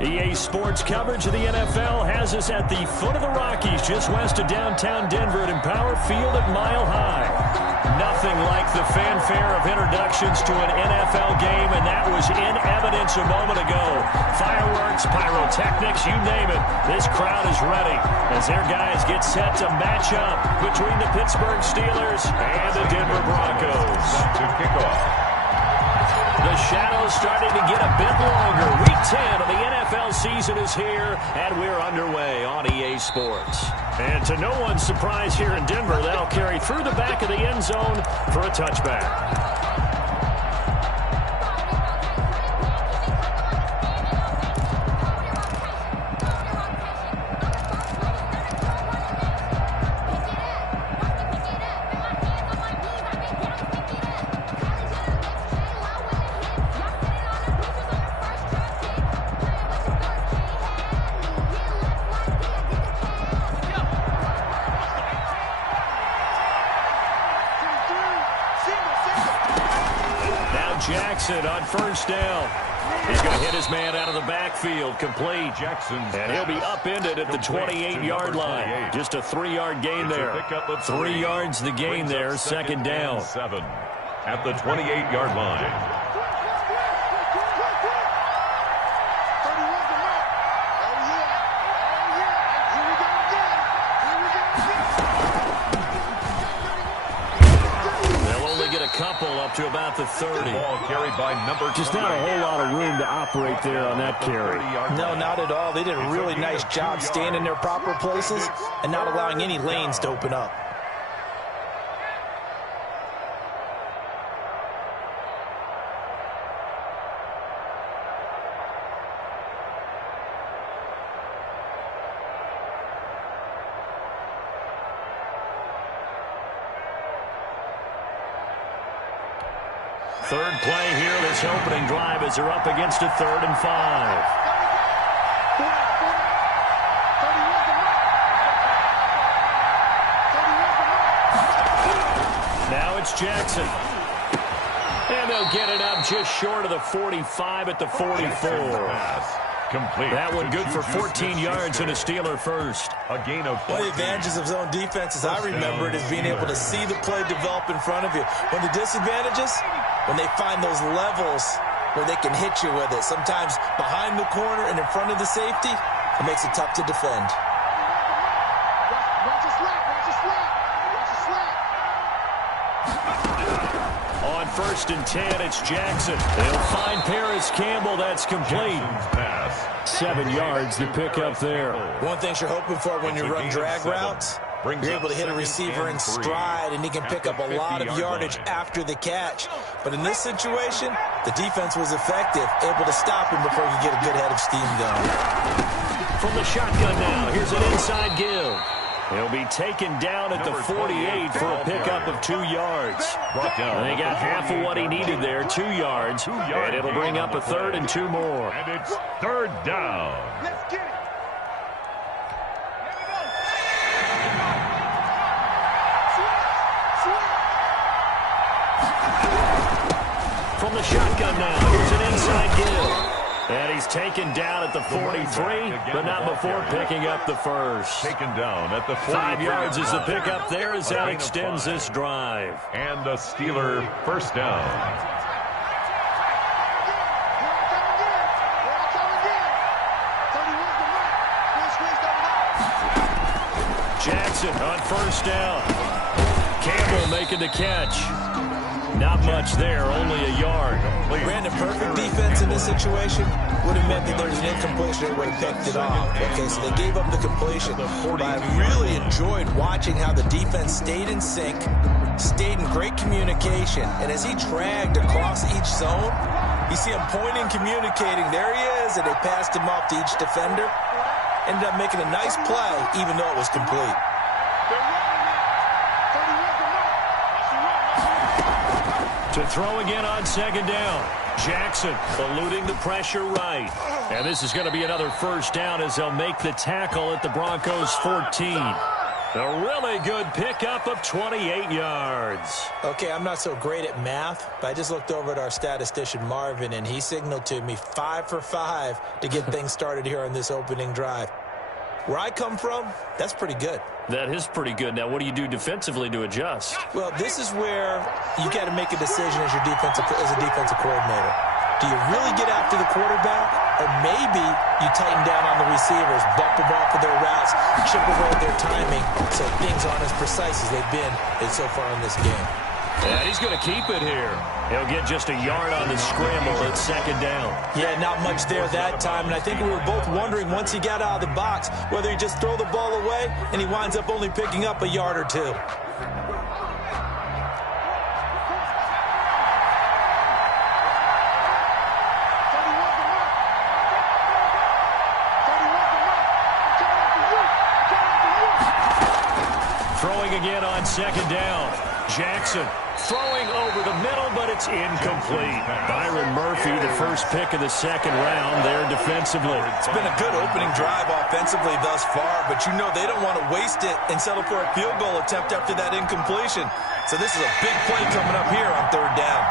EA Sports coverage of the NFL has us at the foot of the Rockies, just west of downtown Denver at Empower Field at Mile High. Nothing like the fanfare of introductions to an NFL game, and that was in evidence a moment ago. Fireworks, pyrotechnics, you name it. This crowd is ready as their guys get set to match up between the Pittsburgh Steelers and the Denver Broncos. To kick off. The shadow's starting to get a bit longer. Week 10 of the NFL season is here, and we're underway on EA Sports. And to no one's surprise here in Denver, that'll carry through the back of the end zone for a touchback. Jackson on first down. He's going to hit his man out of the backfield, complete. And he'll be upended at the 28-yard line. Just a 3-yard gain there. 3 yards the gain there, second down. 7 at the 28-yard line. Up to about the 30. Ball carried by number Just not a whole lot of room to operate there on that carry. No, not at all. They did a really nice job staying in their proper places and not allowing any lanes to open up. Third play here, this opening drive as they're up against a 3rd and 5. Now it's Jackson. And they'll get it up just short of the 45 at the 44. Complete. That one good for 14 yards and a Steeler first. A gain of 14. One of the advantages of zone defense, as I remember it, is being able to see the play develop in front of you. One of the disadvantages, when they find those levels where they can hit you with it, sometimes behind the corner and in front of the safety, it makes it tough to defend. On 1st and 10, it's Jackson. They'll find Paris Campbell. That's complete. 7 yards to pick up there. One thing you're hoping for when you run drag routes, you're able to hit a receiver in stride, and he can pick up a lot of yardage after the catch. But in this situation, the defense was effective, able to stop him before he could get a good head of steam going. From the shotgun now, here's an inside give. He'll be taken down at the 48 for a pickup of 2 yards. And they got half of what he needed there, 2 yards. And it'll bring up a 3rd and 2 more. And it's 3rd down. Let's get it. From the shotgun now, here's an inside give. And he's taken down at the 43, but not before picking up the first. Taken down at the 5 yards is the pickup there as that extends this drive. And a Steeler first down. Jackson on first down. Campbell making the catch. Not much there, only a yard. Brandon, perfect defense in this situation would have meant that there was an incompletion that would have picked it off. Okay, so they gave up the completion. But I really enjoyed watching how the defense stayed in sync, stayed in great communication, and as he dragged across each zone, you see him pointing, communicating. There he is, and they passed him off to each defender. Ended up making a nice play, even though it was complete. To throw again on 2nd down. Jackson eluding the pressure right. And this is going to be another first down as they'll make the tackle at the Broncos 14. A really good pickup of 28 yards. Okay, I'm not so great at math, but I just looked over at our statistician, Marvin, and he signaled to me 5 for 5 to get things started here on this opening drive. Where I come from, that's pretty good. That is pretty good. Now, what do you do defensively to adjust? Well, this is where you got to make a decision as a defensive coordinator. Do you really get after the quarterback, or maybe you tighten down on the receivers, bump them off of their routes, chip away at their timing so things aren't as precise as they've been so far in this game? And he's going to keep it here. He'll get just a yard on the scramble at second down. Yeah, not much there that time, and I think we were both wondering once he got out of the box whether he just throw the ball away and he winds up only picking up a yard or two. Throwing again on second down. Jackson throwing over the middle, but it's incomplete. Byron Murphy, the first pick of the second round there defensively. It's been a good opening drive offensively thus far, but you know they don't want to waste it and settle for a field goal attempt after that incompletion. So this is a big play coming up here on third down.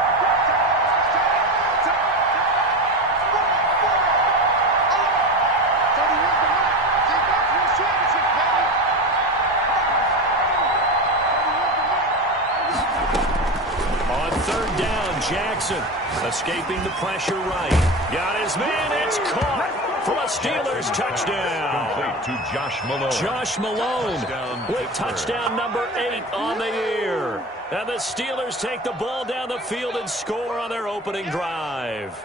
Jackson escaping the pressure right. Got his man. It's caught for a Steelers touchdown. Complete to Josh Malone. Josh Malone with touchdown number 8 on the year. And the Steelers take the ball down the field and score on their opening drive.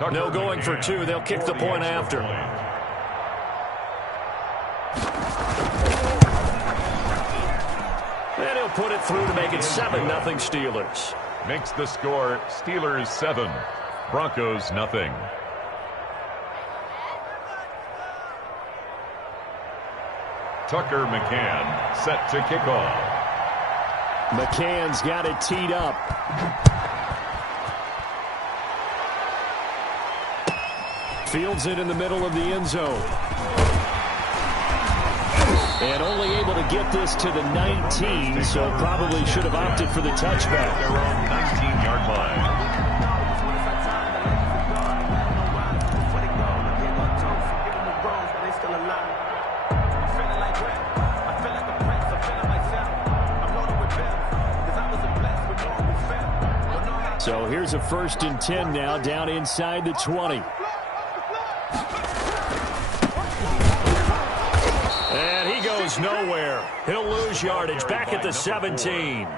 No going for 2. They'll kick the point after. And he'll put it through to make it 7-0 Steelers. Makes the score Steelers 7, Broncos 0. Tucker McCann set to kick off. McCann's got it teed up. Fields it in the middle of the end zone. And only able to get this to the 19, so probably should have opted for the touchback. Their own 19-yard line. So here's a 1st and 10 now, down inside the 20. And he goes nowhere. He'll lose yardage back at the 17.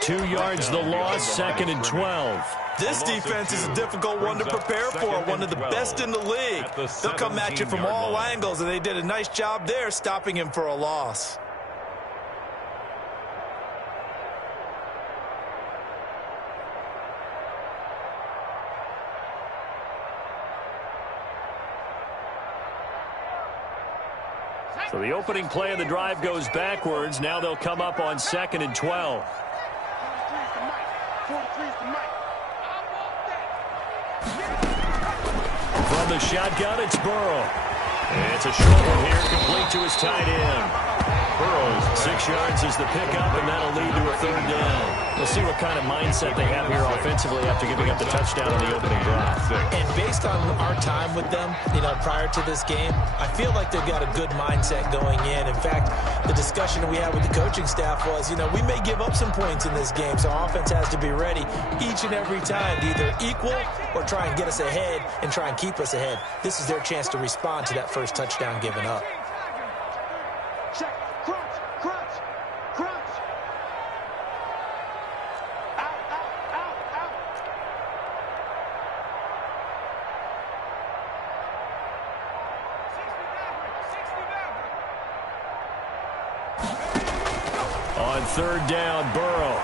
2 yards the loss, 2nd and 12. This defense is a difficult one to prepare for, one of the best in the league. They'll come at you from all angles, and they did a nice job there stopping him for a loss. So the opening play of the drive goes backwards. Now they'll come up on 2nd and 12. From the shotgun, it's Burrow. And it's a short one here, complete to his tight end. Burrow's 6 yards is the pickup, and that'll lead to a 3rd down. We'll see what kind of mindset they have here offensively after giving up the touchdown on the opening drive. And based on our time with them, prior to this game, I feel like they've got a good mindset going in. In fact, the discussion we had with the coaching staff was, we may give up some points in this game, so our offense has to be ready each and every time to either equal or try and get us ahead and try and keep us ahead. This is their chance to respond to that first touchdown given up. On 3rd down, Burrow.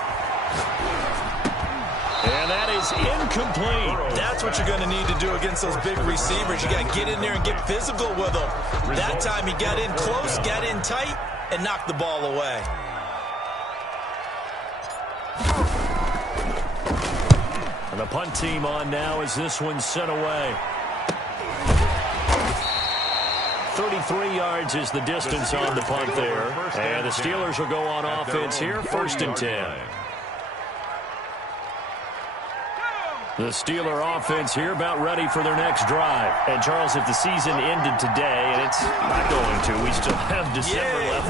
And that is incomplete. That's what you're going to need to do against those big receivers. You got to get in there and get physical with them. That time he got in close, got in tight, and knocked the ball away. And the punt team on now as this one's sent away. 33 yards is the distance on the punt there. And the Steelers will go on offense here, 1st and 10. The Steeler offense here about ready for their next drive. And, Charles, if the season ended today, and it's not going to, we still have December left.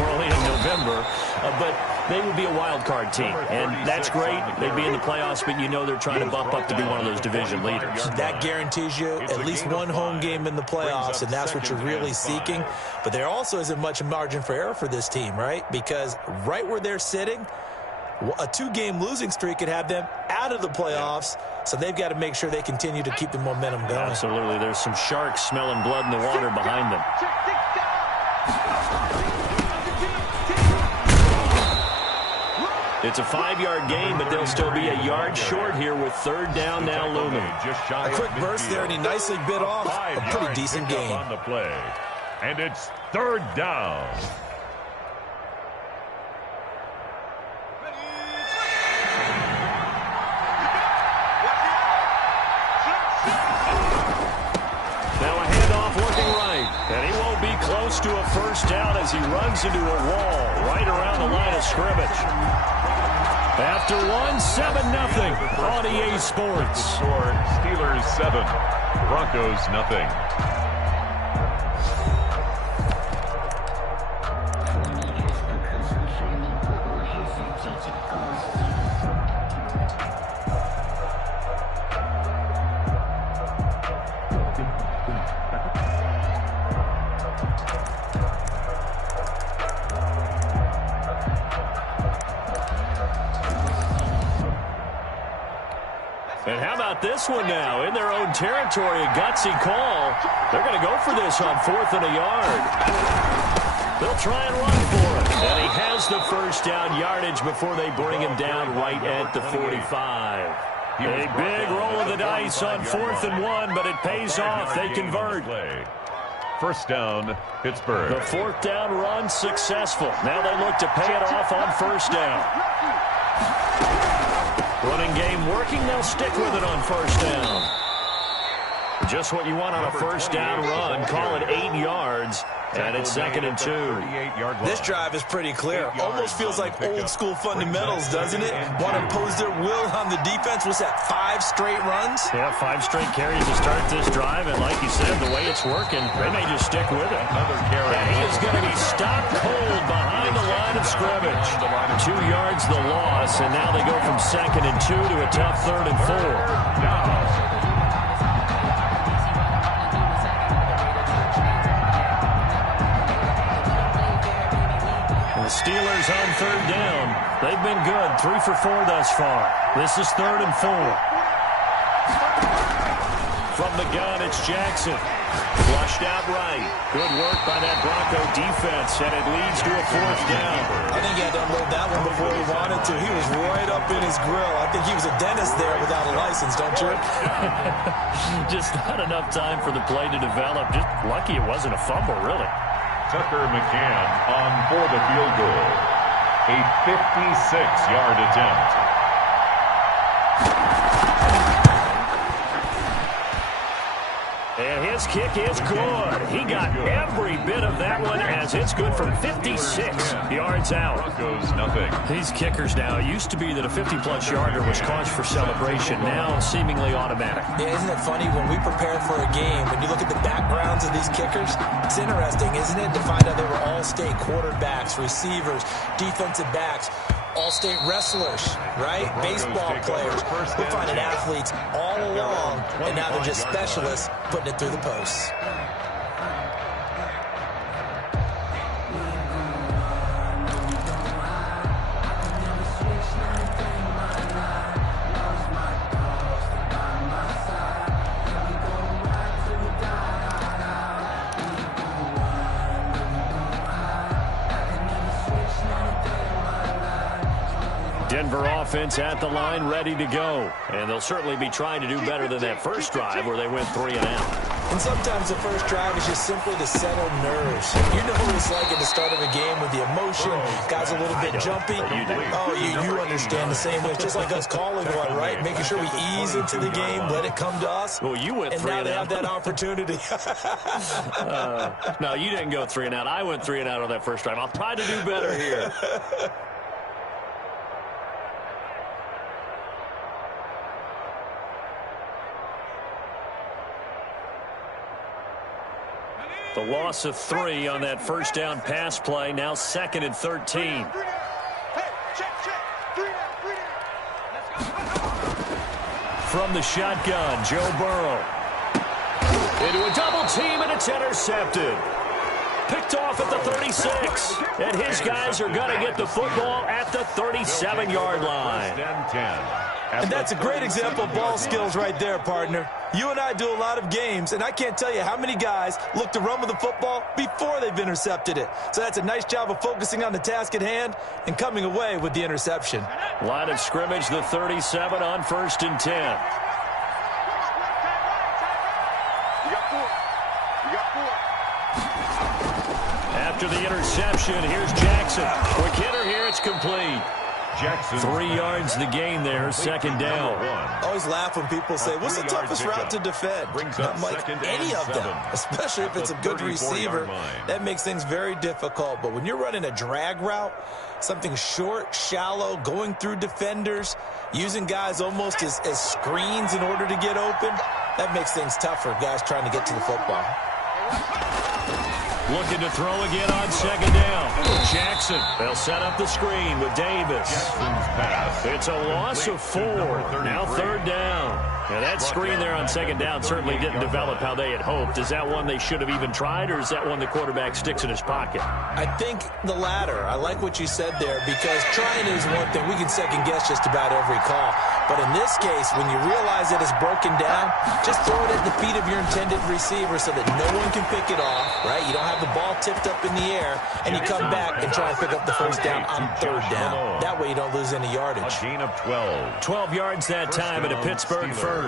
We're only in November. But they would be a wild card team. And that's great. They'd be in the playoffs, but you know they're trying to bump up to be one of those division leaders. That guarantees you at least one home game in the playoffs, and that's what you're really seeking. But there also isn't much margin for error for this team, right? Because right where they're sitting, a 2-game losing streak could have them out of the playoffs, so they've got to make sure they continue to keep the momentum going. Absolutely. There's some sharks smelling blood in the water behind them. It's a 5-yard gain, but they'll still be a yard short here with 3rd down now looming. A quick burst there, and he nicely bit off a pretty decent gain. On the play. And it's 3rd down. And he won't be close to a 1st down as he runs into a wall right around the line of scrimmage. After 7-0 on EA Sports. Score, Steelers 7, Broncos nothing. And how about this one now? In their own territory, a gutsy call. They're going to go for this on 4th and a yard. They'll try and run for it. And he has the 1st down yardage before they bring him down right at the 45. A big roll of the dice on 4th and 1, but it pays off. They convert. 1st down, Pittsburgh. The 4th down run successful. Now they look to pay it off on 1st down. Running game working. They'll stick with it on 1st down. Just what you want on a 1st down run. Call it 8 yards. And it's 2nd and 2. This drive is pretty clear. Almost feels like old school fundamentals, doesn't it? Want to impose their will on the defense. Was that 5 straight runs? Yeah, 5 straight carries to start this drive. And like you said, the way it's working, they may just stick with it. Another carry. And he is going to be stopped cold behind the line of scrimmage. 2 yards the loss. And now they go from 2nd and 2 to a tough 3rd and 4. The Steelers on 3rd down. They've been good. 3 for 4 thus far. This is 3rd and 4. From the gun, it's Jackson. Flushed out right. Good work by that Bronco defense, and it leads to a 4th down. I think he had to unload that one before he wanted to. He was right up in his grill. I think he was a dentist there without a license, don't you? Just not enough time for the play to develop. Just lucky it wasn't a fumble, really. Tucker McCann on for the field goal. A 56-yard attempt. And his kick is good. He got every bit of that one as it's good from 56 yards out. Broncos nothing. These kickers now, it used to be that a 50-plus yarder was cause for celebration. Now seemingly automatic. Yeah, isn't it funny when we prepare for a game, when you look at the backgrounds of these kickers, it's interesting, isn't it, to find out they were all-state quarterbacks, receivers, defensive backs, all-state wrestlers, right? Baseball players. We're finding athletes all along, and now they're just specialists putting it through the posts. Denver offense at the line, ready to go. And they'll certainly be trying to do better than that first drive where they went 3 and out. And sometimes the first drive is just simply to settle nerves. You know what it's like at the start of a game with the emotion, guys a little bit jumpy. You understand the same way. It's just like us calling one, right? Making sure we ease into the game, let it come to us. Well, you went 3 and out. And now they have that opportunity. No, you didn't go 3 and out. I went 3 and out on that first drive. I'll try to do better here. The loss of 3 on that first down pass play. Now 2nd and 13. From the shotgun, Joe Burrow. Into a double team, and it's intercepted. Picked off at the 36. And his guys are going to get the football at the 37-yard line. And that's a great example of ball skills right there, partner. You and I do a lot of games, and I can't tell you how many guys look to run with the football before they've intercepted it. So that's a nice job of focusing on the task at hand and coming away with the interception. Line of scrimmage, the 37 on 1st and 10. After the interception, here's Jackson. Quick hitter here, it's complete. Jackson. 3 yards the gain there, 2nd down. I always laugh when people say, what's the toughest route to defend? I'm like, any of them, especially if it's a good receiver. That makes things very difficult. But when you're running a drag route, something short, shallow, going through defenders, using guys almost as screens in order to get open, that makes things tougher, guys trying to get to the football. Looking to throw again on 2nd down. Jackson. They'll set up the screen with Davis. It's a loss of 4. Now 3rd down. Now that screen there on 2nd down certainly didn't develop how they had hoped. Is that one they should have even tried, or is that one the quarterback sticks in his pocket? I think the latter. I like what you said there, because trying is one thing. We can second guess just about every call. But in this case, when you realize that it's broken down, just throw it at the feet of your intended receiver so that no one can pick it off, right? You don't have the ball tipped up in the air, and you come back and try and pick up the first down on 3rd down. That way you don't lose any yardage. A gain of 12. 12 yards that time at a Pittsburgh first.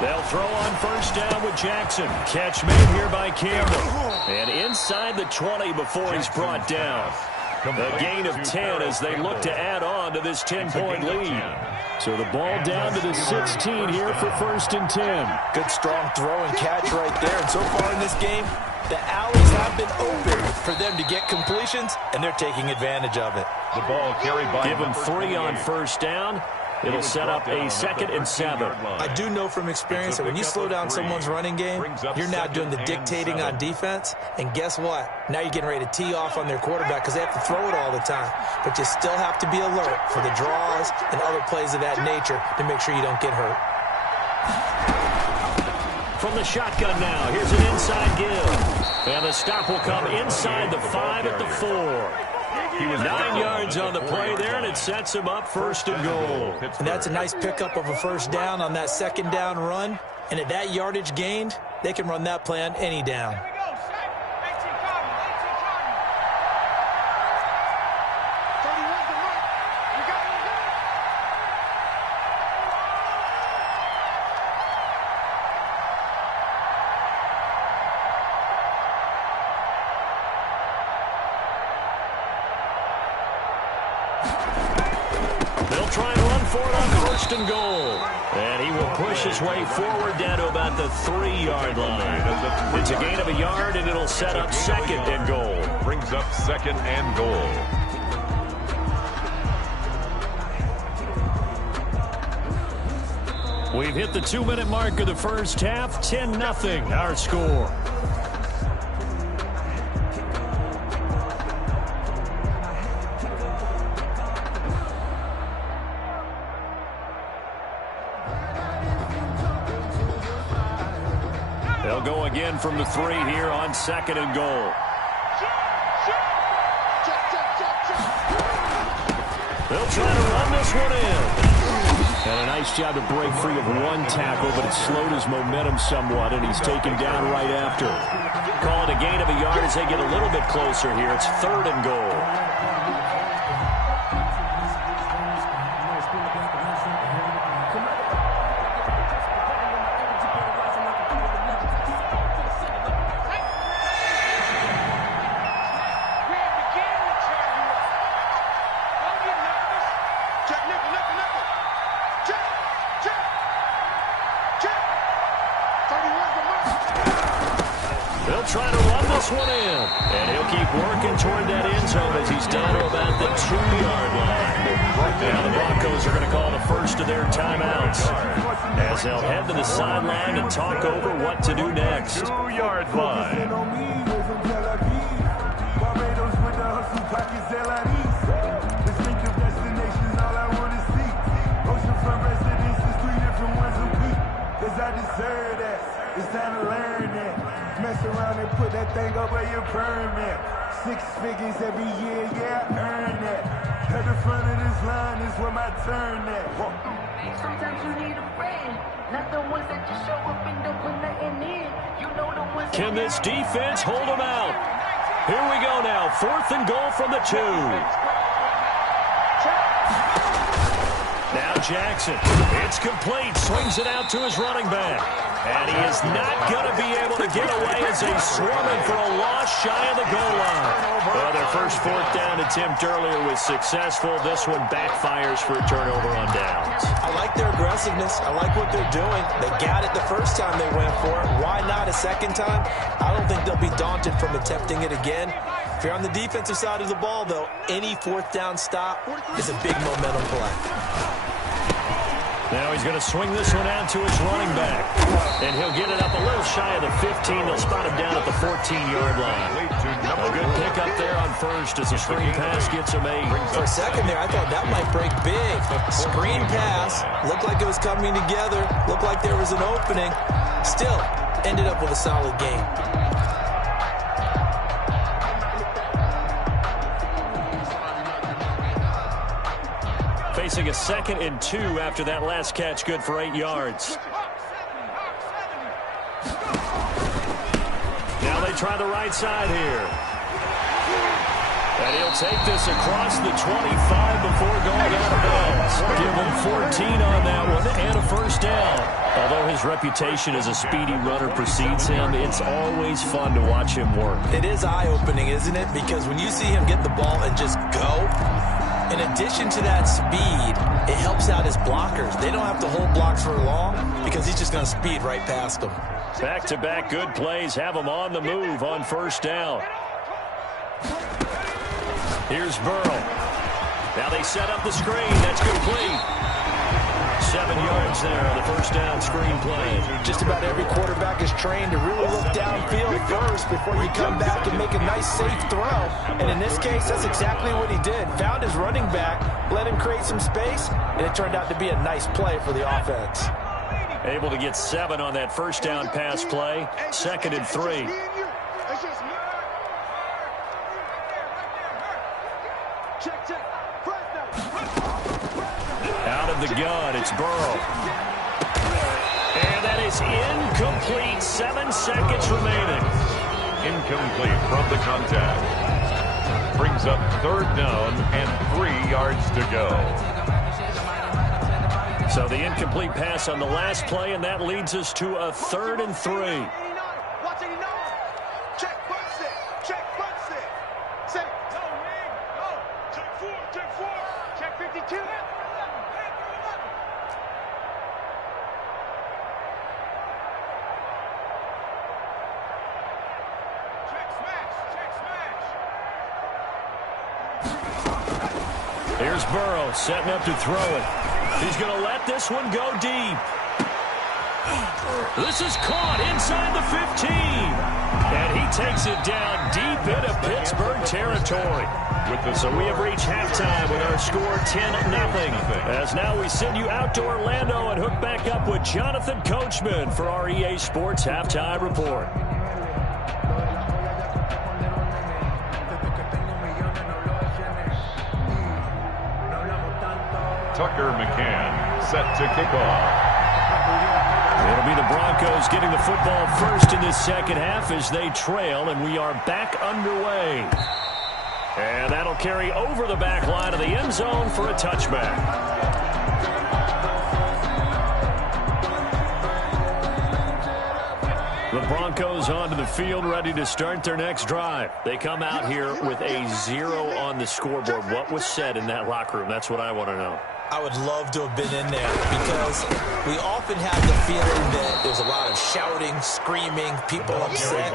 They'll throw on 1st down with Jackson. Catch made here by Campbell. And inside the 20 before he's brought down. A gain of 10 as they look to add on to this 10-point lead. So the ball down to the 16 here for 1st and 10. Good strong throw and catch right there. And so far in this game, the alleys have been open for them to get completions, and they're taking advantage of it. The ball carried by. Give them 3 on 1st down. It'll set up a 2nd and 7. I do know from experience that when you slow down someone's running game, you're now doing the dictating on defense. And guess what? Now you're getting ready to tee off on their quarterback because they have to throw it all the time. But you still have to be alert for the draws and other plays of that nature to make sure you don't get hurt. From the shotgun now, here's an inside give. And the stop will come inside the 5 at the 4. He was 9 yards on the play there, and it sets him up 1st and goal. And that's a nice pickup of a 1st down on that 2nd down run. And at that yardage gained, they can run that play on any down. They'll try and run for it on 1st and goal. And he will push his way forward down to about the 3-yard line. It's a gain of a yard, and it'll set up 2nd and goal. Brings up 2nd and goal. We've hit the 2-minute mark of the first half. 10-0 our score. They'll go again from the 3 here on 2nd and goal. They'll try to run this one in. And a nice job to break free of one tackle, but it slowed his momentum somewhat, and he's taken down right after. Call it a gain of a yard as they get a little bit closer here. It's 3rd and goal. They'll try to run this one in. And he'll keep working toward that end zone as he's down to about the 2-yard line. Now the Broncos are going to call the first of their timeouts as they'll head to the sideline and talk over what to do next. 2-yard line. It's time to learn that. Mess around and put that thing up where your permit. 6 figures every year, yeah, earn that. At the front of this line is where my turn at. Sometimes you need a friend. Not the ones that just show up and don't put nothing in. You know the ones. Can this defense hold them out? Here we go now. 4th and goal from the 2. Now Jackson. It's complete. Swings it out to his running back. And he is not going to be able to get away as they swarm him for a loss shy of the goal line. Well, their first 4th down attempt earlier was successful. This one backfires for a turnover on downs. I like their aggressiveness. I like what they're doing. They got it the first time they went for it. Why not a second time? I don't think they'll be daunted from attempting it again. If you're on the defensive side of the ball, though, any 4th down stop is a big momentum play. Now he's going to swing this one out to his running back. And he'll get it up a little shy of the 15. They'll spot him down at the 14-yard line. A good pick up there on first as the screen pass gets him 8. For a second there, I thought that might break big. Screen pass. Looked like it was coming together. Looked like there was an opening. Still, ended up with a solid game. Facing a 2nd and 2 after that last catch, good for 8 yards. Now they try the right side here. And he'll take this across the 25 before going out of bounds. Give him 14 on that one and a first down. Although his reputation as a speedy runner precedes him, it's always fun to watch him work. It is eye-opening, isn't it? Because when you see him get the ball and just go, in addition to that speed, it helps out his blockers. They don't have to hold blocks for long because he's just going to speed right past them. Back-to-back good plays have him on the move on first down. Here's Burrow. Now they set up the screen. That's complete. 7 yards there on the first down screen play. Just about every quarterback is trained to really look downfield first before you come back and make a nice, safe throw. And in this case, that's exactly what he did. Found his running back, let him create some space, and it turned out to be a nice play for the offense. Able to get 7 on that first down pass play. 2nd and 3. Out of the gun, it's Burrow. And that is incomplete. 7 seconds remaining. Incomplete from the contact. Brings up 3rd down and 3 yards to go. So the incomplete pass on the last play, and that leads us to a 3rd and 3. Here's Burrow setting up to throw it. He's going to let this one go deep. This is caught inside the 15. And he takes it down deep into Pittsburgh territory. So we have reached halftime with our score 10-0. As now we send you out to Orlando and hook back up with Jonathan Coachman for our EA Sports Halftime Report. Tucker McCann set to kick off. It'll be the Broncos getting the football first in this second half as they trail, and we are back underway. And that'll carry over the back line of the end zone for a touchback. The Broncos onto the field, ready to start their next drive. They come out here with a 0 on the scoreboard. What was said in that locker room? That's what I want to know. I would love to have been in there because we often have the feeling that there's a lot of shouting, screaming, people upset.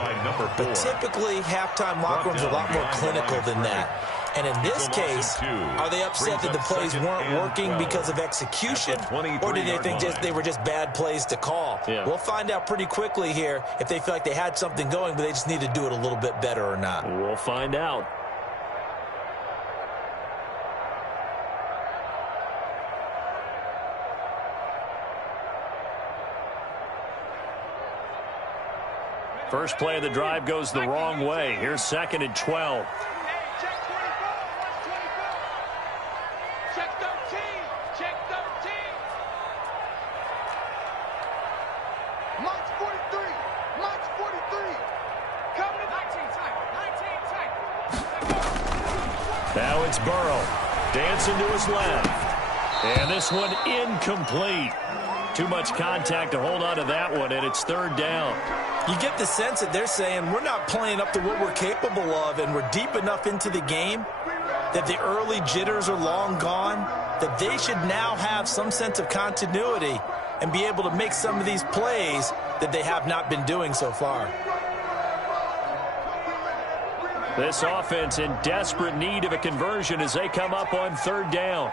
But typically, halftime locker rooms are a lot more clinical than that. And in this case, are they upset that the plays weren't working because of execution, or did they think they were just bad plays to call? Yeah. We'll find out pretty quickly here if they feel like they had something going, but they just need to do it a little bit better or not. We'll find out. First play of the drive goes the wrong way. Here's 2nd and 12. Check 13. Check 13. March 43. March 43. Coming to 19 tight. Now it's Burrow. Dancing to his left. And this one incomplete. Too much contact to hold on to that one, and it's 3rd down. You get the sense that they're saying we're not playing up to what we're capable of, and we're deep enough into the game that the early jitters are long gone, that they should now have some sense of continuity and be able to make some of these plays that they have not been doing so far. This offense in desperate need of a conversion as they come up on 3rd down.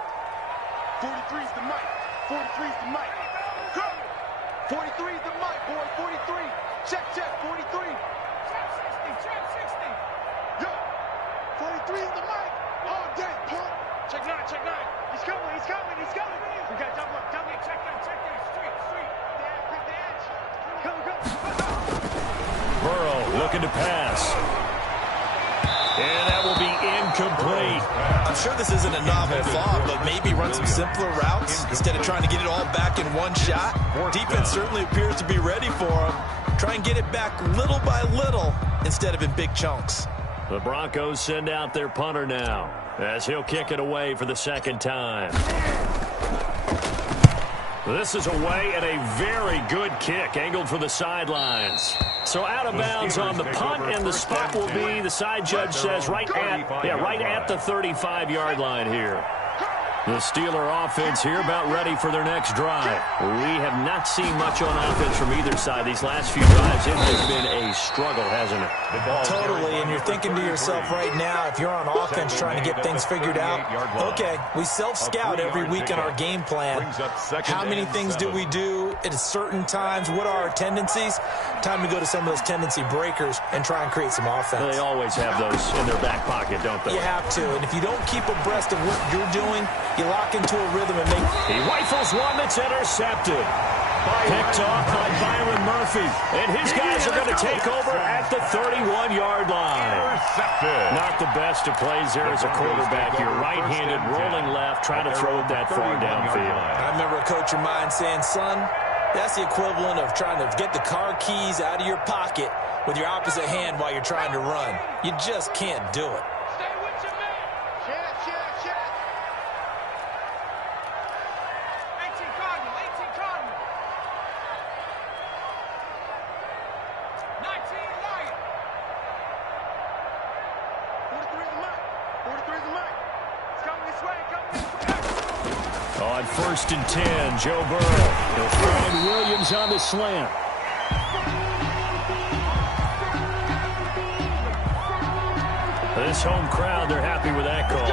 43's the mic. 43's the mic. 43's the mic, boy. 43. Check, 43. Check 60. Yo, 43's the mic. All day, pump. Check 9. He's coming. We got double up. Check that. Street. Pick the edge. Go. Burrow looking to pass. And that will be incomplete. I'm sure this isn't a novel thought, but maybe run some simpler routes instead of trying to get it all back in one shot. Defense certainly appears to be ready for him. Try and get it back little by little instead of in big chunks. The Broncos send out their punter now as he'll kick it away for the 2nd time. This is away and a very good kick angled for the sidelines. So out of bounds on the punt, and the spot will be, the side judge says, right at the 35-yard line here. The Steeler offense here about ready for their next drive. We have not seen much on offense from either side. These last few drives, it has been a struggle, hasn't it? Totally, and you're thinking to yourself right now, if you're on offense trying to get things figured out, okay, we self-scout every week in our game plan. How many things do we do at certain times? What are our tendencies? Time to go to some of those tendency breakers and try and create some offense. They always have those in their back pocket, don't they? You have to, and if you don't keep abreast of what you're doing, you lock into a rhythm and make... He rifles one that's intercepted. Picked off by Byron Murphy. And his guys are going to take over at the 31-yard line. Intercepted. Not the best of plays there as a quarterback. You're right-handed, rolling left, trying to throw it that far downfield. I remember a coach of mine saying, son, that's the equivalent of trying to get the car keys out of your pocket with your opposite hand while you're trying to run. You just can't do it. Stay with your man. Check. 18 Cardinal. 19 Lion. 43's the mic. 43's the mic. It's coming this way. On 1st and 10, Joe Burrow. He'll find Williams on the slant. This home crowd, they're happy with that call.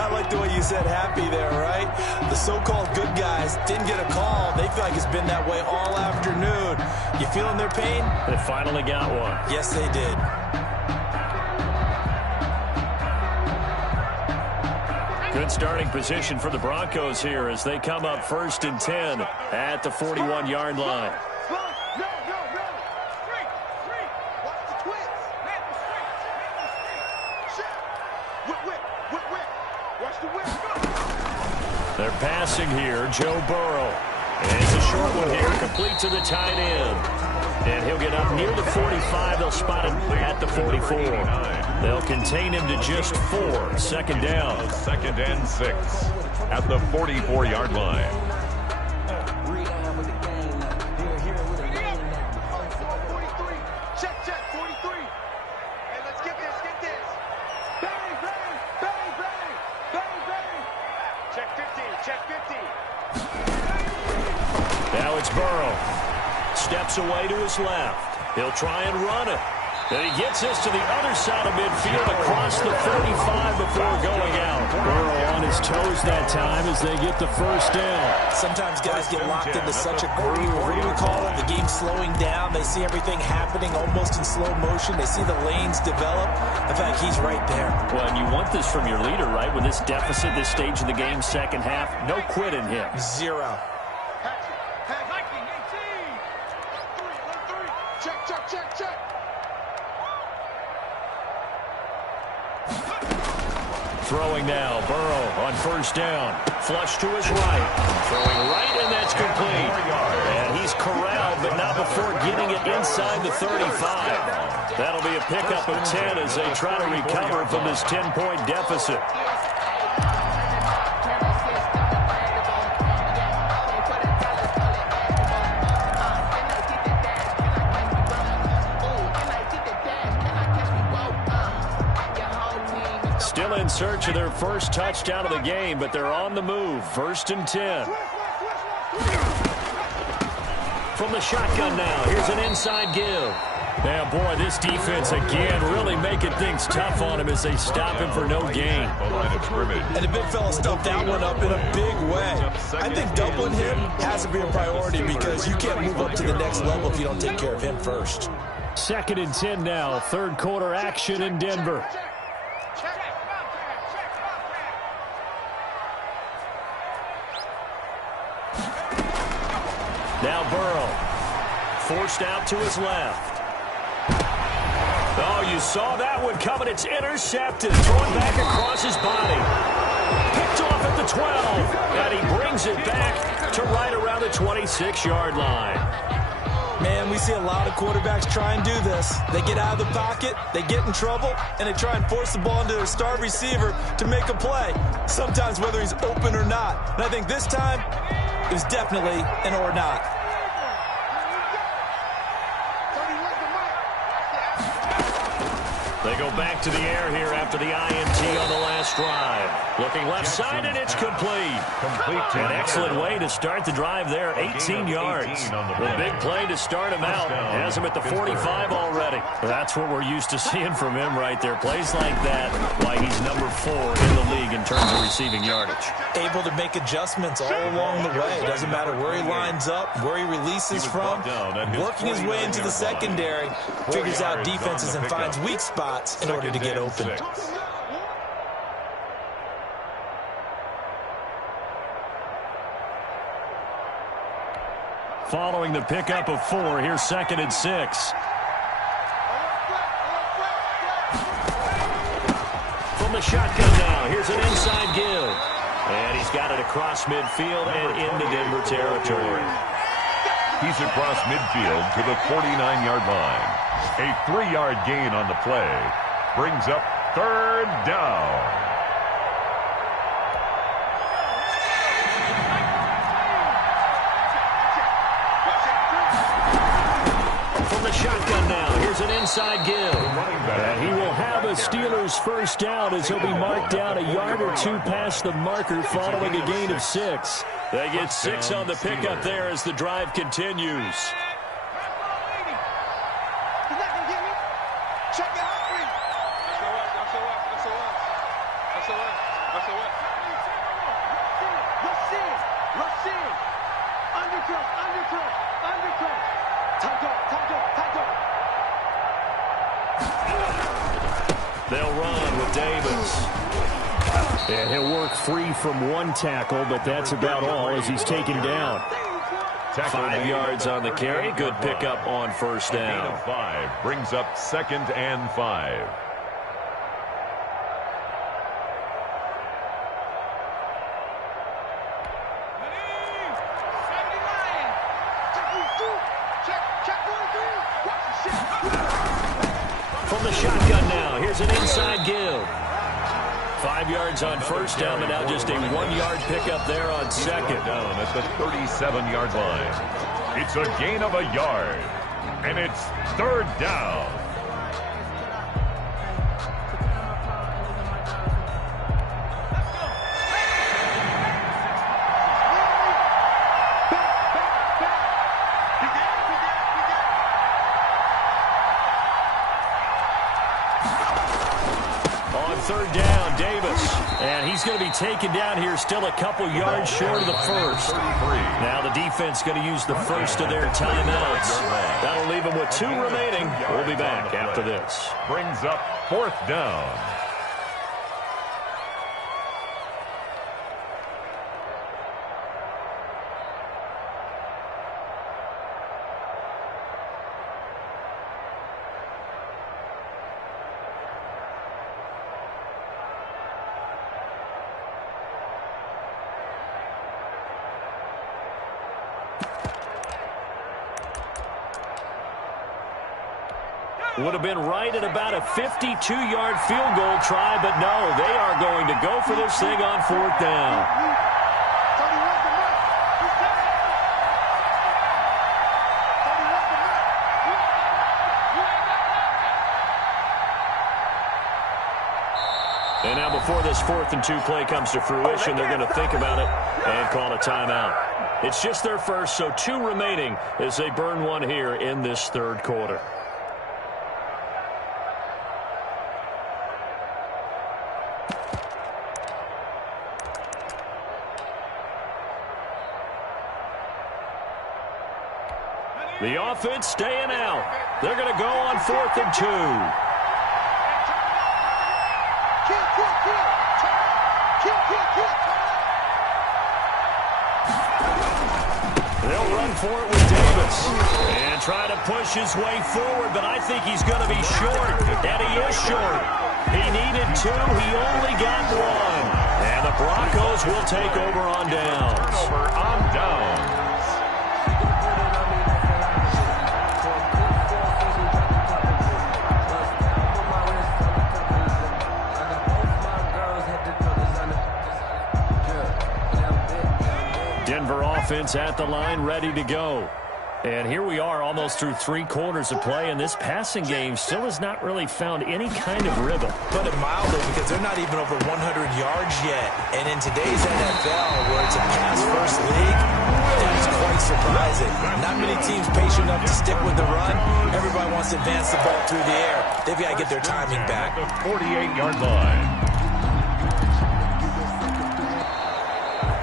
I like the way you said happy there, right? The so-called good guys didn't get a call. They feel like it's been that way all afternoon. You feeling their pain? They finally got one. Yes, they did. Good starting position for the Broncos here as they come up 1st and 10 at the 41-yard line. They're passing here, Joe Burrow. And it's a short one here, complete to the tight end. And he'll get up near the 45. They'll spot him at the 44. They'll contain him to just 4. Second down. 2nd and 6 at the 44-yard line. Check, 43. Hey, let's get this. Bang. Check 15. Now it's Burrow. Steps away to his left. He'll try and run it. And he gets this to the other side of midfield across the 35 before going out. Burrow on his toes that time as they get the first down. Sometimes guys get locked into such a groove. What do we call it? The game slowing down. They see everything happening almost in slow motion. They see the lanes develop. In fact, he's right there. Well, and you want this from your leader, right? With this deficit, this stage of the game, second half, no quit in him. 0. Check. Throwing now, Burrow on first down. Flush to his right. Throwing right, and that's complete. And he's corralled, but not before getting it inside the 35. That'll be a pickup of 10 as they try to recover from this 10-point deficit. Still in search of their first touchdown of the game, but they're on the move. 1st and 10. From the shotgun now, here's an inside give. Yeah, boy, this defense again really making things tough on him as they stop him for no gain. And the big fella stuffed that one up in a big way. I think doubling him has to be a priority because you can't move up to the next level if you don't take care of him first. 2nd and 10 now, 3rd quarter action in Denver. Now Burrow, forced out to his left. Oh, you saw that one coming. It's intercepted. Thrown back across his body. Picked off at the 12. And he brings it back to right around the 26-yard line. Man, we see a lot of quarterbacks try and do this. They get out of the pocket, they get in trouble, and they try and force the ball into their star receiver to make a play, sometimes whether he's open or not. And I think this time, it was definitely an or not. They go back to the air here after the INT on the last drive. Looking left side, and it's complete. An excellent way to start the drive there, 18 yards. The big play to start him out has him at the 45 already. That's what we're used to seeing from him right there. Plays like that, why he's number 4 in the league in terms of receiving yardage. Able to make adjustments all along the way. It doesn't matter where he lines up, where he releases from. Working his way into the secondary, figures out defenses and finds weak spots in order to get open. Following the pickup of 4, here's 2nd and 6. From the shotgun now, here's an inside give. And he's got it across midfield and into Denver territory. He's across midfield to the 49-yard line. A 3-yard gain on the play brings up 3rd down. From the shotgun now, here's an inside give. And he will have a Steelers first down as he'll be marked down a yard or 2 past the marker following a gain of 6. They get 6 on the pickup there as the drive continues. They'll run with Davis. And he'll work free from 1 tackle, but that's about all as he's taken down. 5 yards on the carry. Good pickup on first down. Gain of 5 brings up 2nd and 5. Here's an inside give. 5 yards on first down, but now just a 1-yard pickup there on second. Down at the 37-yard line. It's a gain of a yard, and it's third down. Third down, Davis. And he's going to be taken down here, still a couple yards short of the first. Now the defense going to use the first of their timeouts. That'll leave them with 2 remaining. We'll be back after this. Brings up fourth down. Would have been right at about a 52-yard field goal try, but no, they are going to go for this thing on fourth down. And now before this 4th and 2 play comes to fruition, they're going to think about it and call a timeout. It's just their first, so 2 remaining as they burn one here in this third quarter. The offense staying out. They're going to go on 4th and 2. They'll run for it with Davis. And try to push his way forward, but I think he's going to be short. And he is short. He needed 2. He only got 1. And the Broncos will take over on downs. Turnover on downs. Denver offense at the line, ready to go. And here we are almost through 3 quarters of play, and this passing game still has not really found any kind of rhythm. Put it mildly, because they're not even over 100 yards yet. And in today's NFL, where it's a pass-first league, that is quite surprising. Not many teams patient enough to stick with the run. Everybody wants to advance the ball through the air. They've got to get their timing back. The 48-yard line.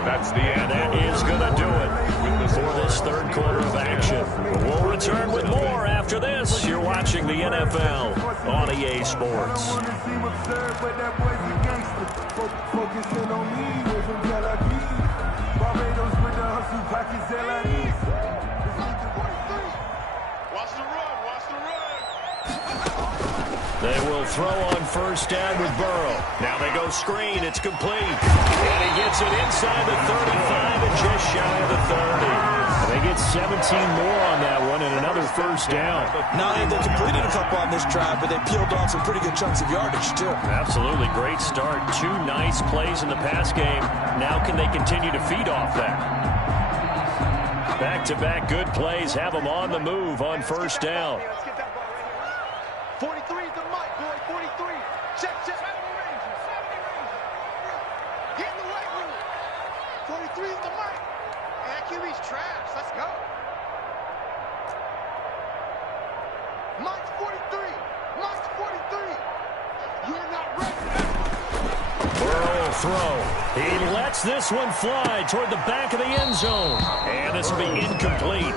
That's the end. That is going to do it for this third quarter of action. We'll return with more after this. You're watching the NFL on EA Sports. They will throw on first down with Burrow. Now they go screen. It's complete. And he gets it inside the 35 and just shy of the 30. And they get 17 more on that one and another first down. Not only they completed a couple on this drive, but they peeled off some pretty good chunks of yardage, too. Absolutely. Great start. 2 nice plays in the pass game. Now can they continue to feed off that? Back-to-back good plays have them on the move on first down. 43 is the mic, boy. 43. Check, check. 70 range. Get in the weight room. 43 is the mic. Man, that QB's trash. Let's go. Mike's 43. Mike's 43. You're not ready. Burrow will throw. He lets this one fly toward the back of the end zone. And this will be incomplete.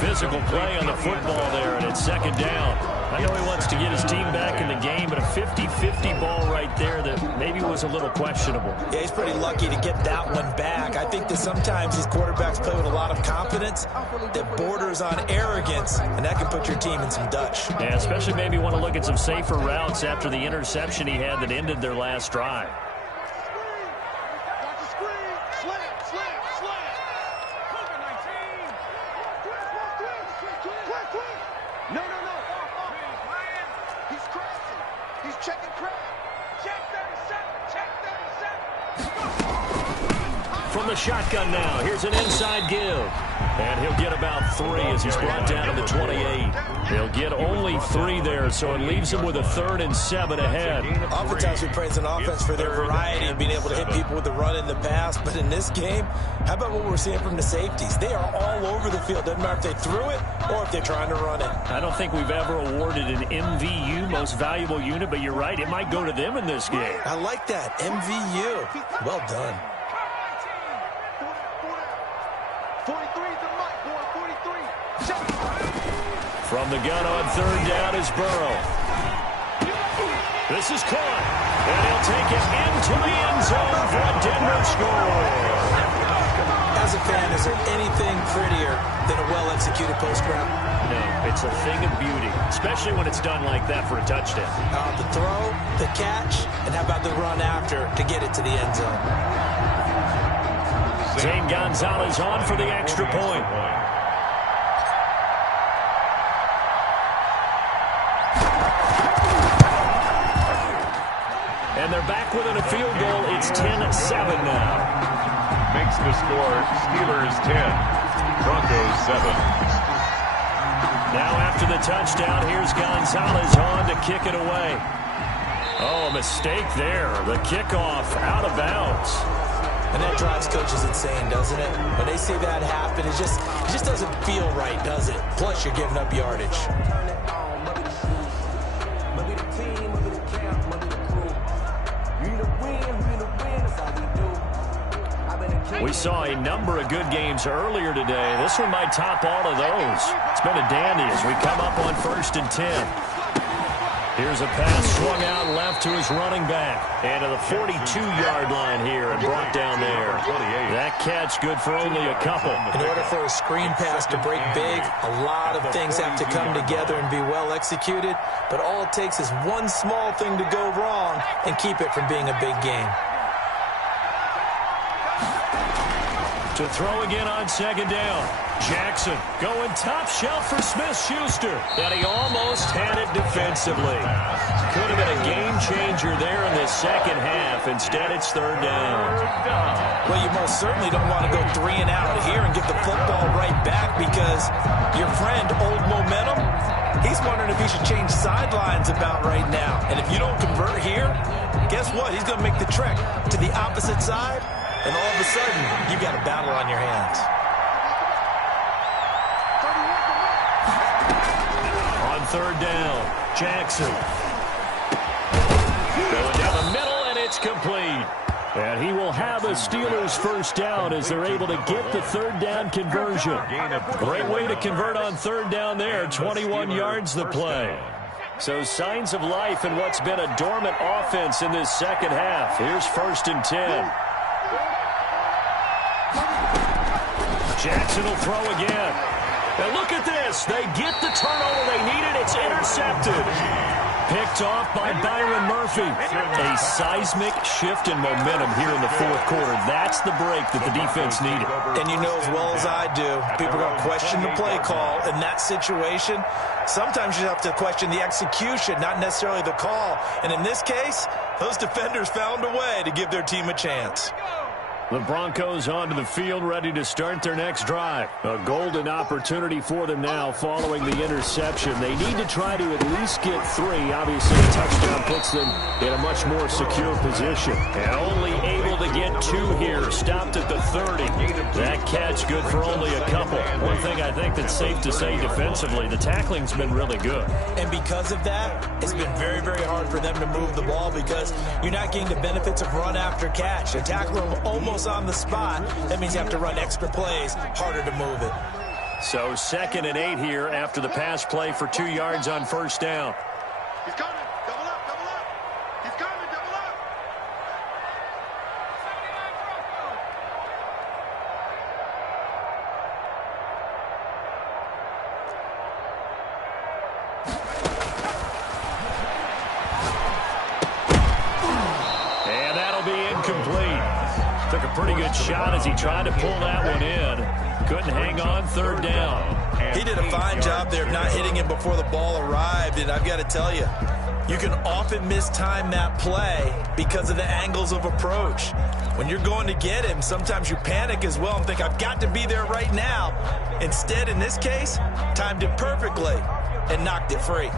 Physical play on the football there, and it's second down. I know he wants to get his team back in the game, but a 50-50 ball right there that maybe was a little questionable. Yeah, he's pretty lucky to get that one back. I think that sometimes these quarterbacks play with a lot of confidence that borders on arrogance, and that can put your team in some Dutch. Yeah, especially maybe want to look at some safer routes after the interception he had that ended their last drive. No. He's crashing. He's checking from the shotgun now. Here's an inside give. And he'll get about 3 as he's brought down to the 28. He'll get only 3 there, so it leaves him with a 3rd and 7 ahead. Oftentimes we praise an offense for their variety and being able to hit people with the run in the pass. But in this game, how about what we're seeing from the safeties? They are all over the field. Doesn't matter if they threw it or if they're trying to run it. I don't think we've ever awarded an MVU, most valuable unit, but you're right, it might go to them in this game. I like that. MVU. Well done. 43 is the mic, boy. 43. From the gun on 3rd down is Burrow. This is caught. And he'll take it into the end zone for a Denver score. As a fan, is there anything prettier than a well-executed post route? No, it's a thing of beauty, especially when it's done like that for a touchdown. The throw, the catch, and how about the run after to get it to the end zone? Zane Gonzalez on for the extra point. And they're back within a field goal. It's 10-7 now. Makes the score Steelers 10, Broncos 7. Now after the touchdown, here's Gonzalez on to kick it away. Oh, a mistake there. The kickoff out of bounds. And that drives coaches insane, doesn't it? When they see that happen, it just doesn't feel right, does it? Plus, you're giving up yardage. We saw a number of good games earlier today. This one might top all of those. It's been a dandy as we come up on 1st and 10. Here's a pass swung out left to his running back. And to the 42-yard line here and brought down there. That catch good for only a couple. In order for a screen pass to break big, a lot of things have to come together and be well executed. But all it takes is one small thing to go wrong and keep it from being a big game. To throw again on 2nd down. Jackson going top shelf for Smith-Schuster. And he almost had it defensively. Could have been a game changer there in the second half. Instead, it's 3rd down. Well, you most certainly don't want to go 3 and out here and give the football right back because your friend, Old Momentum, he's wondering if he should change sidelines about right now. And if you don't convert here, guess what? He's going to make the trek to the opposite side. And all of a sudden, you've got a battle on your hands. On 3rd down, Jackson. Going down the middle, and it's complete. And he will have a Steelers 1st down as they're able to get the 3rd down conversion. Great way to convert on 3rd down there. 21 yards the play. So signs of life in what's been a dormant offense in this second half. Here's 1st and 10. Jackson will throw again. And look at this. They get the turnover they needed. It's intercepted. Picked off by Byron Murphy. A seismic shift in momentum here in the 4th quarter. That's the break that the defense needed. And you know as well as I do, people are going to question the play call in that situation. Sometimes you have to question the execution, not necessarily the call. And in this case, those defenders found a way to give their team a chance. The Broncos onto the field, ready to start their next drive. A golden opportunity for them now following the interception. They need to try to at least get 3. Obviously, a touchdown puts them in a much more secure position. And only able to get 2 here. Stopped at the 30. That catch good for only a couple. One thing I think that's safe to say defensively, the tackling's been really good. And because of that, it's been very, very hard for them to move the ball because you're not getting the benefits of run after catch. They tackle them almost on the spot. That means you have to run extra plays, harder to move it. So 2nd and 8 here after the pass play for 2 yards on 1st down. He's coming. Double up, double up. He's coming, double up. And that'll be incomplete. Took a pretty good shot as he tried to pull that one in. Couldn't hang on 3rd down. He did a fine job there of not hitting him before the ball arrived. And I've got to tell you, you can often mistime that play because of the angles of approach. When you're going to get him, sometimes you panic as well and think, I've got to be there right now. Instead, in this case, timed it perfectly and knocked it free.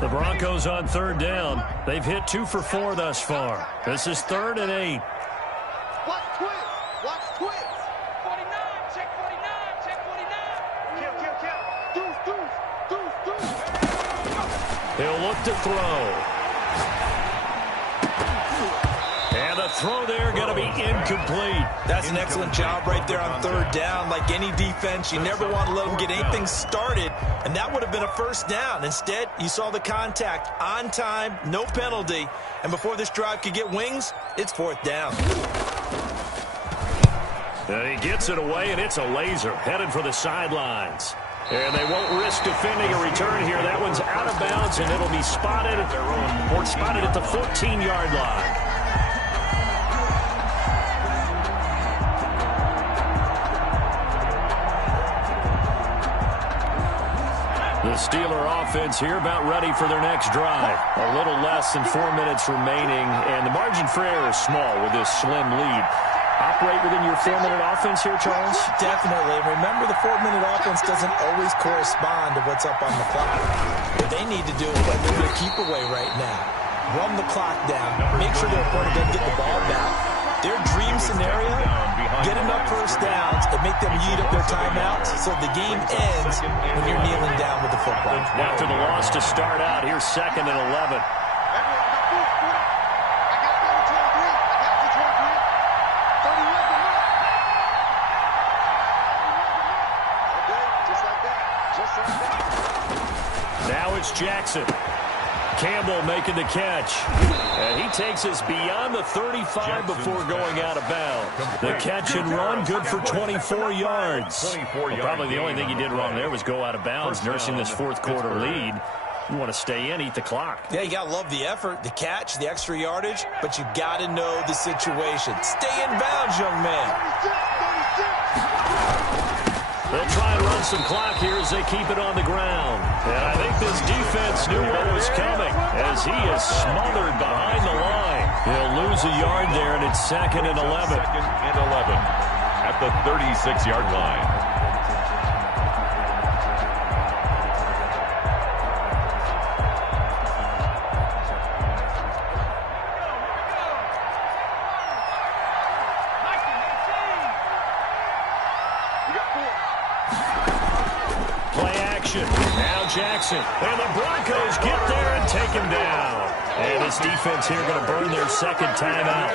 The Broncos on third down. They've hit 2 for 4 thus far. This is 3rd and 8. Watch twist. Watch twist. 49. Check 49. Check 49. Deuce. He'll look to throw. And the throw there going to be incomplete. That's an excellent job right there on third down. Like any defense, you never want to let them get anything started, and that would have been a first down. Instead, you saw the contact on time, no penalty, and before this drive could get wings, it's 4th down. And he gets it away, and it's a laser headed for the sidelines. And they won't risk defending a return here. That one's out of bounds, and it'll be spotted at the 14-yard line. The Steeler offense here about ready for their next drive. A little less than 4 minutes remaining, and the margin for error is small with this slim lead. Operate within your 4-minute offense here, Charles? Definitely. Remember, the 4-minute offense doesn't always correspond to what's up on the clock. What they need to do is play a little bit of keep away right now. Run the clock down. Make sure their opponent doesn't get the ball back. Their dream scenario, get enough first downs and make them eat up their timeouts so the game ends when you're kneeling down with the football. After the loss to start out, here's 2nd and 11. Now it's Jackson. Campbell making the catch. And he takes us beyond the 35 before going out of bounds. The catch and run, good for 24 yards. Well, probably the only thing he did wrong there was go out of bounds, nursing this 4th quarter lead. You want to stay in, eat the clock. Yeah, you got to love the effort, the catch, the extra yardage, but you got to know the situation. Stay in bounds, young man. They'll try and run some clock here as they keep it on the ground. And I think this defense knew what was coming as he is smothered behind the line. He'll lose a yard there, and it's 2nd and 11. 2nd and 11 at the 36-yard line. Now Jackson, and the Broncos get there and take him down. And this defense here going to burn their 2nd timeout.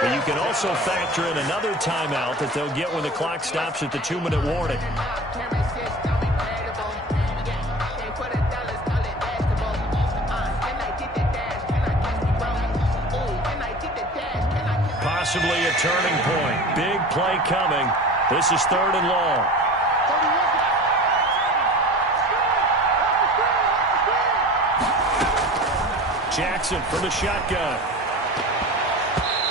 But you can also factor in another timeout that they'll get when the clock stops at the 2-minute warning. Possibly a turning point. Big play coming. This is 3rd and long. Jackson from the shotgun.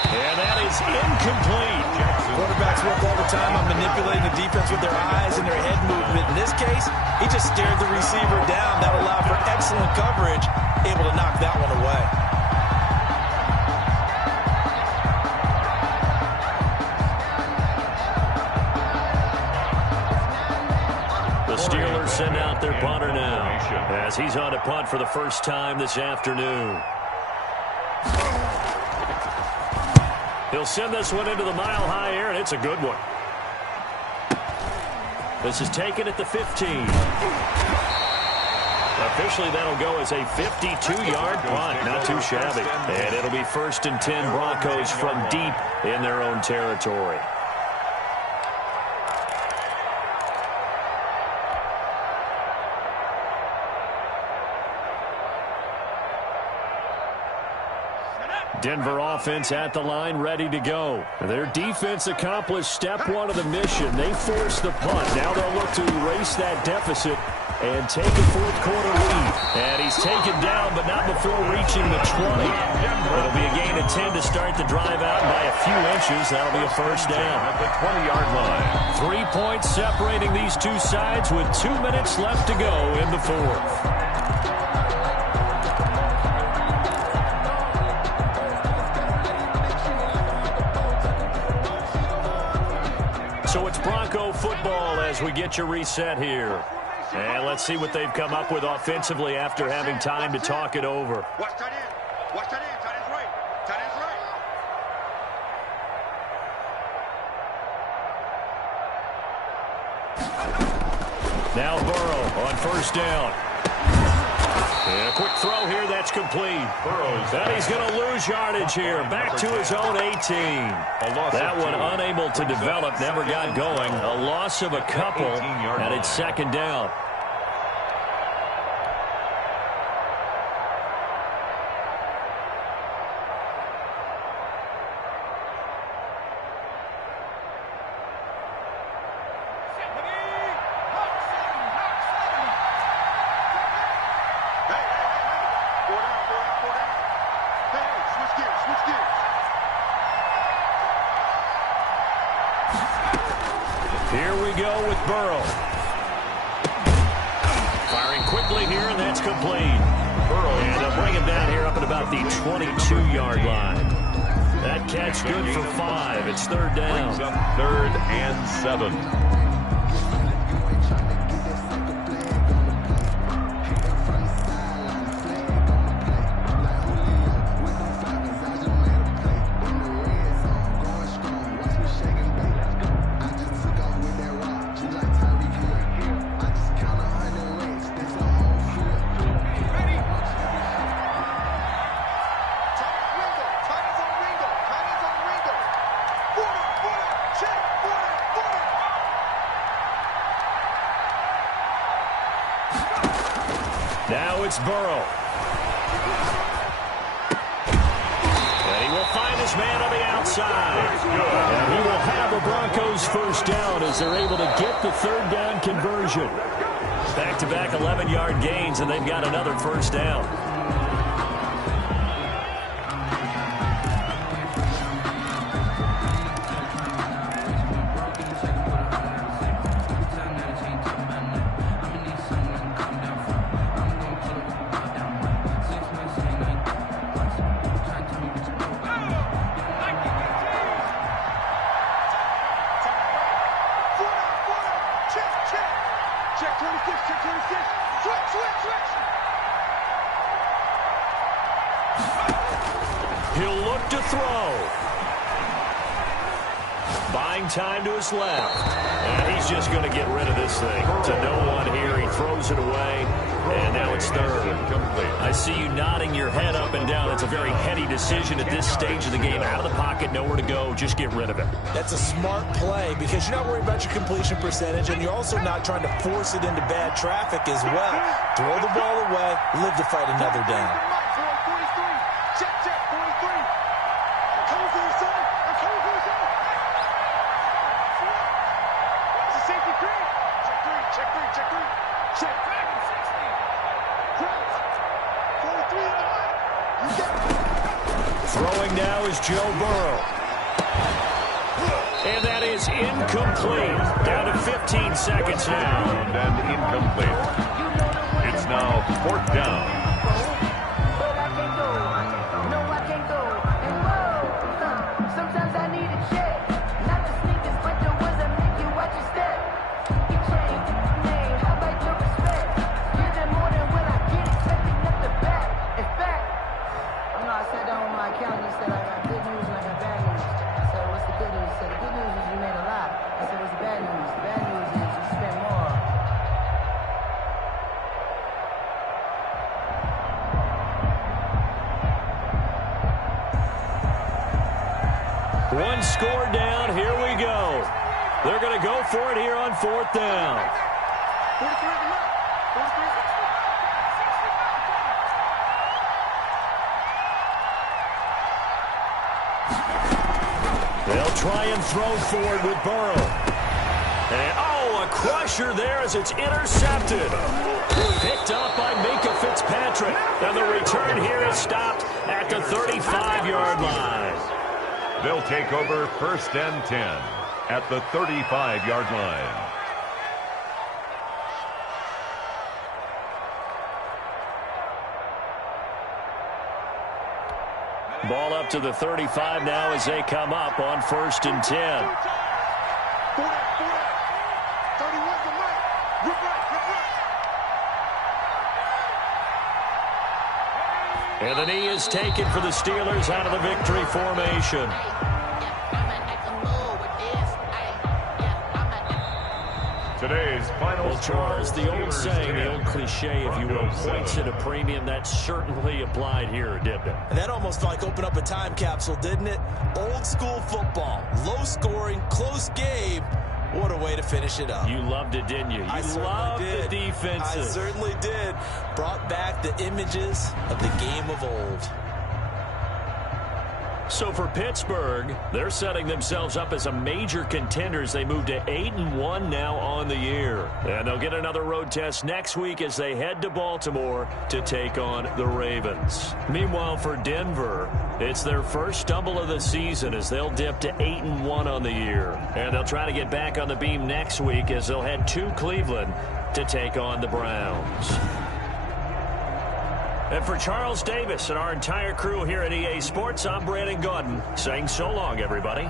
And that is incomplete. Quarterbacks work all the time on manipulating the defense with their eyes and their head movement. In this case, he just stared the receiver down. That allowed for excellent coverage, able to knock that one away. The Steelers send out their punter now as he's on to punt for the first time this afternoon. He'll send this one into the mile-high air, and it's a good one. This is taken at the 15. Officially, that'll go as a 52-yard punt. Not too shabby. And it'll be 1st and 10 Broncos from deep in their own territory. Denver offense at the line, ready to go. Their defense accomplished step 1 of the mission. They forced the punt. Now they'll look to erase that deficit and take a 4th quarter lead. And he's taken down, but not before reaching the 20. It'll be a gain of 10 to start the drive out by a few inches. That'll be a first down. At the 20-yard line. 3 points separating these two sides with 2 minutes left to go in the 4th. Bronco football as we get you reset here. And let's see what they've come up with offensively after having time to talk it over. Watch tight end. Watch tight end. Tight end's right. Tight end's right. Now Burrow on first down. And a quick throw here, that's complete. And he's going to lose yardage here. Back to his own 18. That one unable to develop, never got going. A loss of a couple, and it's second down. Here we go with Burrow. Firing quickly here, and that's complete. And they'll bring him down here up at about the 22-yard line. That catch good for 5. It's third down. Brings up 3rd and 7. Now it's Burrow. And he will find his man on the outside. And he will have a Broncos first down as they're able to get the third down conversion. Back-to-back 11-yard gains, and they've got another first down. Check 26, check 26. Switch. He'll look to throw. Buying time to his left. And he's just going to get rid of this thing. To no one here. He throws it away. And now it's third. I see you nodding your head up and down. That's a very heady decision at this stage of the game. Out of the pocket, nowhere to go. Just get rid of it. That's a smart play because you're not worried about your completion percentage, and you're also not trying to force it into bad traffic as well. Throw the ball away, live to fight another down. Check 43. I'm coming for you, son. I'm coming for you, son. It's a safety green. Check 3. Check. 43 in the line. You got it. Throwing now is Joe Burrow. And that is incomplete. Down to 15 seconds now. And incomplete. It's now 4th down. But I can't go. No, I can't go. And whoa, sometimes I need a check. Not the sneakers, but the ones that make you watch your step. Your chain, name, how about your respect? Give them more than what I get expecting up the back. In fact, I sat down with my accountant. He said I got good news and I got bad news. I said, what's the good news? He said, the good news is you made a lot. I said, what's the bad news? The bad news is you spent more. One score down. Here we go. They're going to go for it here on 4th down. 43 in the line. 43. They'll try and throw forward with Burrow. And, a crusher there as it's intercepted. Picked up by Minka Fitzpatrick. And the return here is stopped at the 35-yard line. They'll take over 1st and 10 at the 35-yard line. Ball up to the 35 now as they come up on 1st and 10. And the knee is taken for the Steelers out of the victory formation. Today's final Well, Charles, the old saying, the old cliche, if you will, points at a premium. That certainly applied here, didn't it? And that almost like opened up a time capsule, didn't it? Old school football, low scoring, close game. What a way to finish it up. You loved it, didn't you? You loved the defenses. I certainly did. Brought back the images of the game of old. So for Pittsburgh, they're setting themselves up as a major contender as they move to 8-1 now on the year. And they'll get another road test next week as they head to Baltimore to take on the Ravens. Meanwhile, for Denver, it's their first stumble of the season as they'll dip to 8-1 on the year. And they'll try to get back on the beam next week as they'll head to Cleveland to take on the Browns. And for Charles Davis and our entire crew here at EA Sports, I'm Brandon Gaudin saying so long, everybody.